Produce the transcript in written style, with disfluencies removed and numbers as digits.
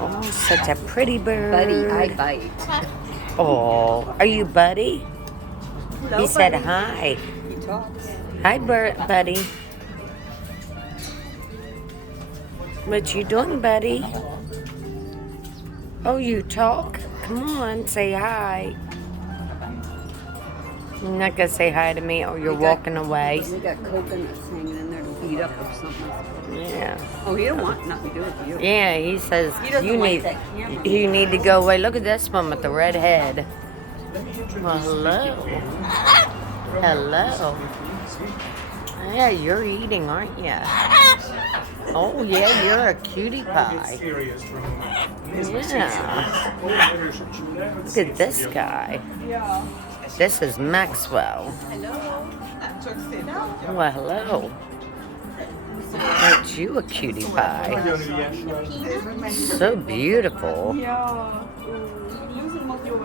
Oh, such a pretty bird. Buddy, I bite. Oh, are you Buddy? Hello, He said buddy. hi. He talks. Hi, Buddy. What you doing, Buddy? Oh, you talk? Come on, say hi. You're not gonna say hi to me, or you're walking away. We got coconuts hanging in there to beat up or something. Yeah. Oh, he don't want nothing to do with you. Yeah, he says He doesn't you like need that camera. you need to go away. Look at this one with the red head. Well, hello. Hello. Yeah, you're eating, aren't you? Oh yeah, you're a cutie pie. Yeah. Look at this guy. This is Maxwell. Well, hello. Aren't you a cutie pie? So beautiful.